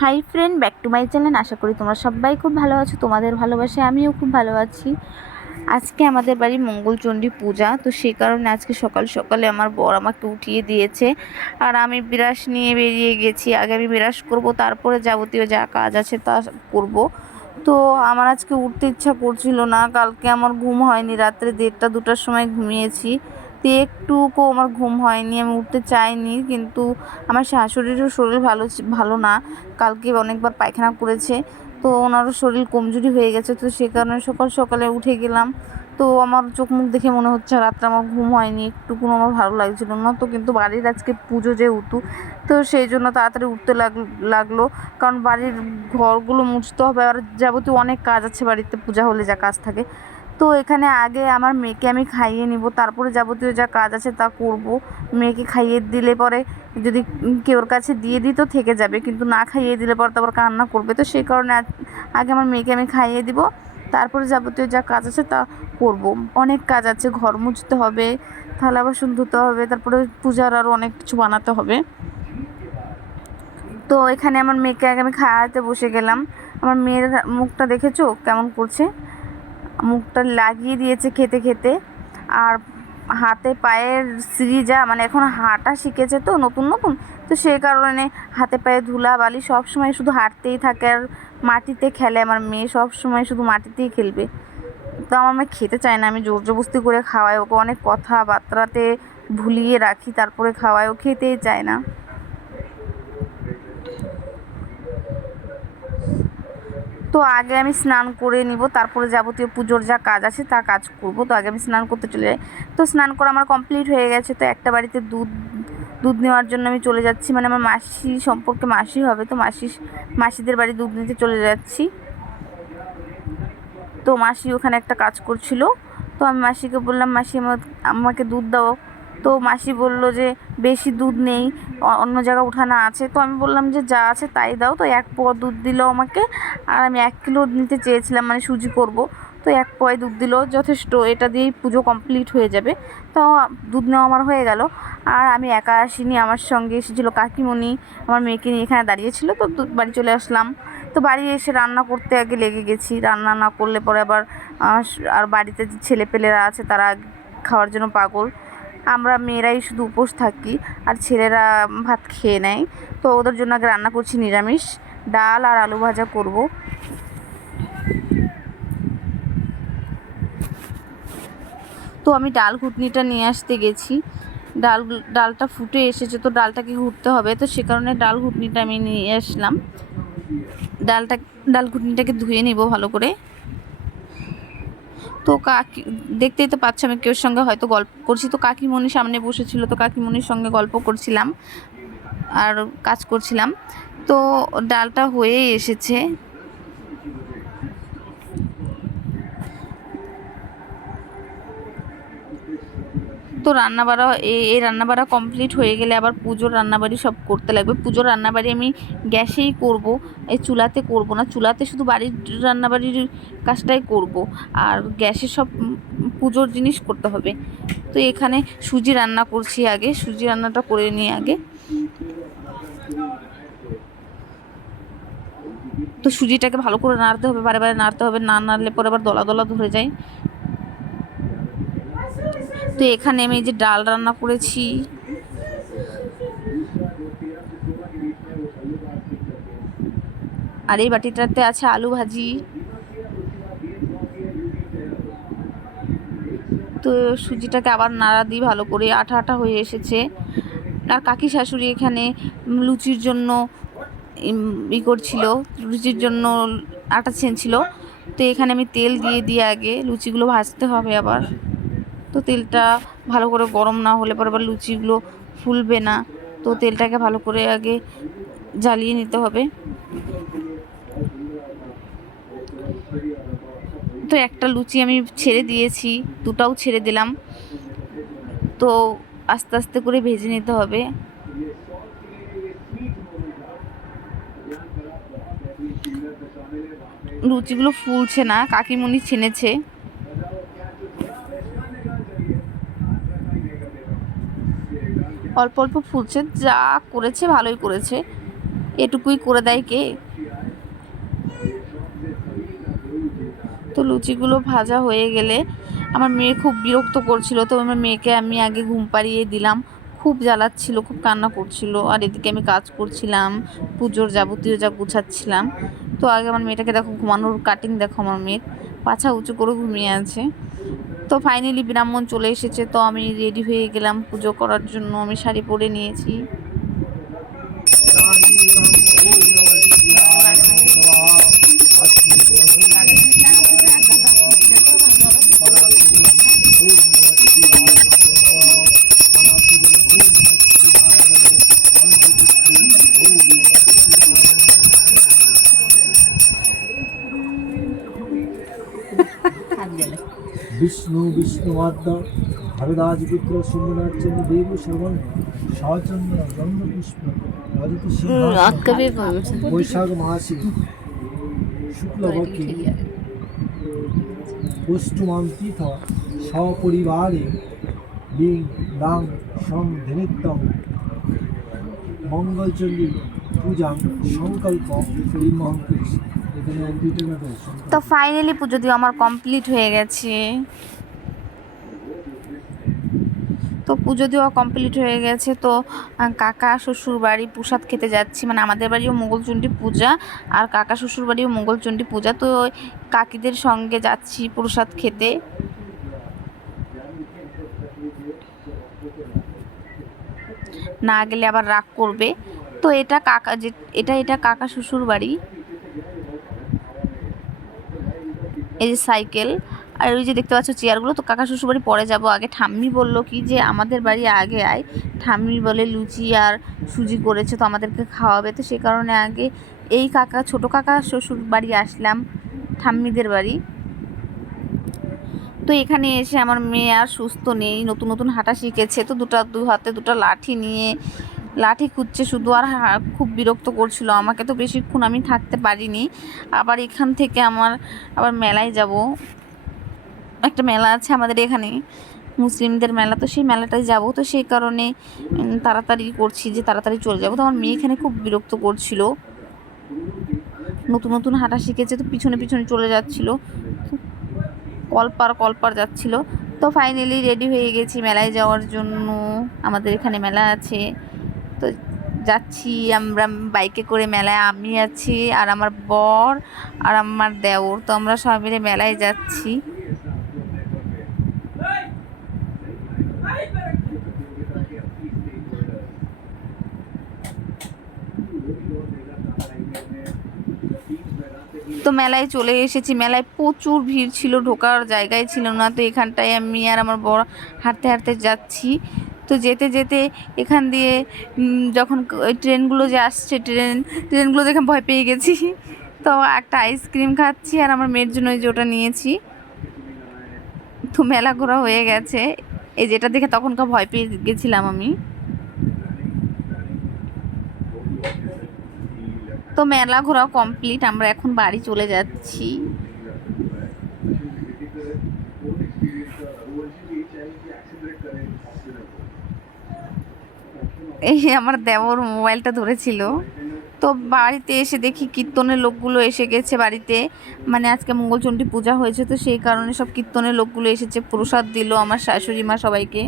High friend, back to my channel. আশা করি তোমরা সবাই খুব ভালো আছো। তোমাদের ভালোবাসে আমিও খুব ভালো আছি। আজকে আমাদের বাড়ি মঙ্গলচণ্ডী পূজা, তো সেই কারণে আজকে সকাল সকালে আমার বর আমাকে উঠিয়ে দিয়েছে আর আমি বিরাস নিয়ে বেরিয়ে গেছি। আগে আমি বিরাস করব, তারপরে যাবতীয় যা কাজ আছে তা করব। তো আমার আজকে উঠতে ইচ্ছা করছিল না। কালকে আমার ঘুম হয়নি, রাত্রে 1:30-2টার সময় ঘুমিয়েছি। তো একটুকু আমার ঘুম হয়নি, আমি উঠতে চাইনি। কিন্তু আমার শাশুড়িরও শরীর ভালো না। কালকে অনেকবার পায়খানা করেছে, তো ওনারও শরীর কমজোরি হয়ে গেছে। তো সে কারণে সকাল সকালে উঠে গেলাম। তো আমার চোখ মুখ দেখে মনে হচ্ছে রাত্রে আমার ঘুম হয়নি, একটুকুনো আমার ভালো লাগছিল না। তো কিন্তু বাড়ির আজকে পুজো যেহেতু, তো সেই জন্য তাড়াতাড়ি উঠতে লাগলো। কারণ বাড়ির ঘরগুলো মুছতে হবে, আর যাবতীয় অনেক কাজ আছে বাড়িতে পূজা হলে যা কাজ থাকে। তো এখানে আগে আমার মেয়েকে আমি খাইয়ে নিব, তারপরে যাবতীয় যা কাজ আছে তা করব। মেয়েকে খাইয়ে দিলে পরে যদি কেউর কাছে দিয়ে দিই তো থেকে যাবে, কিন্তু না খাইয়ে দিলে পরে তো আবার কান্না করবে। তো সেই কারণে আগে আমার মেয়েকে আমি খাইয়ে দিব, তারপরে যাবতীয় যা কাজ আছে তা করব। অনেক কাজ আছে, ঘর মুছতে হবে, থালা বাসন ধুতে হবে, তারপরে পূজার আরও অনেক কিছু বানাতে হবে। তো এখানে আমার মেয়েকে আগে আমি খাওয়াতে বসে গেলাম। আমার মেয়ের মুখটা দেখেছো কেমন করছে, মুখটা লাগিয়ে দিয়েছে খেতে খেতে। আর হাতে পায়ের সিরিজা, মানে এখন হাঁটা শিখেছে তো নতুন নতুন, তো সেই কারণে হাতে পায়ে ধুলাবালি সব সময় শুধু হাঁটতেই থাকে আর মাটিতে খেলে। আমার মেয়ে সব সময় শুধু মাটিতেই খেলবে। তো আমার মেয়ে খেতে চায় না, আমি জোর জবরদস্তি করে খাওয়াই ওকে, অনেক কথাবার্তাতে ভুলিয়ে রাখি তারপরে খাওয়াই, ও খেতেই চায় না। তো আগে আমি স্নান করে নিব, তারপরে যাবতীয় পুজোর যা কাজ আছে তা কাজ করব। তো আগে আমি স্নান করতে চলে যাই। তো স্নান করা আমার কমপ্লিট হয়ে গেছে। তো একটা বাড়িতে দুধ নেওয়ার জন্য আমি চলে যাচ্ছি, মানে আমার মাসি সম্পর্কে মাসি হবে, তো মাসিদের বাড়ি দুধ নিতে চলে যাচ্ছি। তো মাসি ওখানে একটা কাজ করছিল, তো আমি মাসিকে বললাম, মাসি আমাকে দুধ দাও। তো মাসি বলল যে বেশি দুধ নেই, অন্য জায়গায় উঠানো আছে। তো আমি বললাম যে যা আছে তাই দাও। তো 1 পোয়া দুধ দিল আমাকে, আর আমি 1 কিলো নিতে চেয়েছিলাম, মানে সুজি করব। তো 1 পোয়াই দুধ দিল, যথেষ্ট। এটা দিয়েই পুজো কমপ্লিট হয়ে যাবে। তো দুধ নেওয়া আমার হয়ে গেল। আর আমি একা আসিনি, আমার সঙ্গে এসেছিলো কাকিমণি, আমার মেয়েকে নিয়ে এখানে দাঁড়িয়েছিল। তো বাড়ি চলে আসলাম। তো বাড়ি এসে রান্না করতে আগে লেগে গেছি। রান্না না করলে পরে আবার আর বাড়িতে যে ছেলেপেলেরা আছে তারা খাওয়ার জন্য পাগল। আমরা মেয়েরাই শুধু উপোস থাকি, আর ছেলেরা ভাত খেয়ে নেয়। তো ওদের জন্য আগে রান্না করছি নিরামিষ, ডাল আর আলু ভাজা করব। তো আমি ডাল ঘুটনিটা নিয়ে আসতে গেছি। ডালটা ফুটে এসেছে, তো ডালটাকে ঘুটতে হবে, তো সে কারণে ডাল ঘুটনিটা আমি নিয়ে আসলাম। ডাল ঘুটনিটাকে ধুয়ে নিব ভালো করে। তো দেখতেই তো পাচ্ছ আমি কেউর সঙ্গে হয়তো গল্প করছি। তো কাকিমণি সামনে বসেছিল, তো কাকিমণির সঙ্গে গল্প করছিলাম আর কাজ করছিলাম। তো ডালটা হয়ে এসেছে। তো রান্নাবাড়া এই রান্নাবাড়া কমপ্লিট হয়ে গেলে আবার পুজোর রান্নাবাড়ি সব করতে লাগবে। পুজোর রান্নাবাড়ি আমি গ্যাসেই করব, এই চুলাতে করব না। চুলাতে শুধু বাড়ির রান্নাবাড়ির কাজটাই করব, আর গ্যাসে সব পুজোর জিনিস করতে হবে। তো এখানে সুজি রান্না করছি, আগে সুজি রান্নাটা করে নিই আগে। তো সুজিটাকে ভালো করে নাড়তে হবে, বারে বারে নাড়তে হবে, না নাড়লে পরে আবার দলা দলা ধরে যায়। তো এখানে আমি এই যে ডাল রান্না করেছি, আর এই বাটিটাতে আছে আলু ভাজি। তো সুজিটাকে আবার নাড়া দিই ভালো করে, আঠা আঠা হয়ে এসেছে। আর কাকি শাশুড়ি এখানে লুচির জন্য করছিল, লুচির জন্য আটা ছেনছিল। তো এখানে আমি তেল দিয়ে আগে লুচিগুলো ভাজতে হবে আবার। তো তেলটা ভালো করে গরম না হলে পরে আবার লুচিগুলো ফুলবে না। তো তেলটাকে ভালো করে আগে জ্বালিয়ে নিতে হবে। তো একটা লুচি আমি ছেড়ে দিয়েছি, দুটাও ছেড়ে দিলাম। তো আস্তে আস্তে করে ভেজে নিতে হবে। লুচিগুলো ফুলছে না, কাকিমণি ছেনেছে। অল্প অল্প ফুলছে, যা করেছে ভালোই করেছে। এটুকুই করে দেয় কে? তো লুচিগুলো ভাজা হয়ে গেলে আমার মেয়ে খুব বিরক্ত করছিল, তো আমার মেয়েকে আমি আগে ঘুম পাড়িয়ে দিলাম। খুব জ্বালাচ্ছিল, খুব কান্না করছিল, আর এদিকে আমি কাজ করছিলাম, পুজোর যাবতীয় যা গুছাচ্ছিলাম। তো আগে আমার মেয়েটাকে দেখো ঘুমানোর কাটিং দেখো, আমার মেয়ের পাছা উঁচু করে ঘুমিয়ে আছে। তো ফাইনালি ব্রাহ্মণ চলে এসেছে, তো আমি রেডি হয়ে গেলাম পুজো করার জন্য। আমি শাড়ি পরে নিয়েছি। विष्णु विष्णुवाद्य भरदाजपुत्र सिंहनाथ चंद्र देव श्रवण सचंद्र गंध पुष्प रजत सिंहासन वैशाख मासे शुक्लपक्षे पुष्टमांति सपरिवारे लिंग दांग सं धनित्यं मंगलचंडी पूजा संकल्प श्रीमहंकृष्ण। তো ফাইনালি পুজো দিয়ে আমার কমপ্লিট হয়ে গেছে। তো পুজো দেওয়া কমপ্লিট হয়ে গেছে। তো কাকা শ্বশুর বাড়ি প্রসাদ খেতে যাচ্ছি, মানে আমাদের বাড়িও মঙ্গলচণ্ডী পূজা আর কাকা শ্বশুর বাড়িও মঙ্গলচণ্ডী পূজা। তো কাকিদের সঙ্গে যাচ্ছি প্রসাদ খেতে। না গেলে আবার রাগ করবে। তো এটা কাকা যে এটা কাকা শ্বশুর বাড়ি। এই যে সাইকেল আর ওই যে দেখতে পাচ্ছ চেয়ারগুলো। তো কাকা শ্বশুর বাড়ি পরে যাবো, আগে ঠাম্মি বললো কি যে আমাদের বাড়ি আগে আয়। ঠাম্মি বলে লুচি আর সুজি করেছে, তো আমাদেরকে খাওয়াবে। তো সে কারণে আগে এই ছোটো কাকা শ্বশুর বাড়ি আসলাম, ঠাম্মিদের বাড়ি। তো এখানে এসে আমার মেয়ে আর সুস্থ নেই, নতুন নতুন হাঁটা শিখেছে। তো দু হাতে দুটো লাঠি নিয়ে লাঠি খুঁজছে শুধু, আর খুব বিরক্ত করছিল আমাকে। তো বেশিক্ষণ আমি থাকতে পারিনি। আবার এখান থেকে আবার মেলায় যাব। একটা মেলা আছে আমাদের এখানে, মুসলিমদের মেলা। তো সেই মেলাটায় যাব। তো সেই কারণে তাড়াতাড়ি করছি যে তাড়াতাড়ি চলে যাব। তো আমার মেয়ে এখানে খুব বিরক্ত করছিল, নতুন নতুন হাঁটা শিখেছে, তো পিছনে পিছনে চলে যাচ্ছিল, কলপার যাচ্ছিল। তো ফাইনালি রেডি হয়ে গেছি মেলায় যাওয়ার জন্য। আমাদের এখানে মেলা আছে, তো যাচ্ছি আমরা বাইকে করে মেলায়। আমি আছি আর আমার বর আর আমার দেওর, তো আমরা সবাই মিলে মেলায় যাচ্ছি। তো মেলায় চলে এসেছি। মেলায় প্রচুর ভিড় ছিল, ঢোকার জায়গায় ছিল না। তো এখানটায় আমি আর আমার বর হাঁটতে হাঁটতে যাচ্ছি। তো যেতে যেতে এখান দিয়ে যখন ওই ট্রেনগুলো যে আসছে, ট্রেনগুলো দেখে ভয় পেয়ে গেছি। তো একটা আইসক্রিম খাচ্ছি আর আমার মেয়ের জন্য যে ওটা নিয়েছি। তো মেলা ঘোরা হয়ে গেছে, এই যেটা দেখে তখনকার ভয় পেয়ে গেছিলাম আমি। তো মেলা ঘোরা কমপ্লিট, আমরা এখন বাড়ি চলে যাচ্ছি। এই আমার দেওর মোবাইলটা ধরেছিল। তো বাড়িতে এসে দেখি কীর্তনের লোকগুলো এসে গেছে বাড়িতে, মানে আজকে মঙ্গলচণ্ডী পূজা হয়েছে, তো সেই কারণে সব কীর্তনের লোকগুলো এসেছে, প্রসাদ দিল আমার শাশুড়ি মা সবাইকে।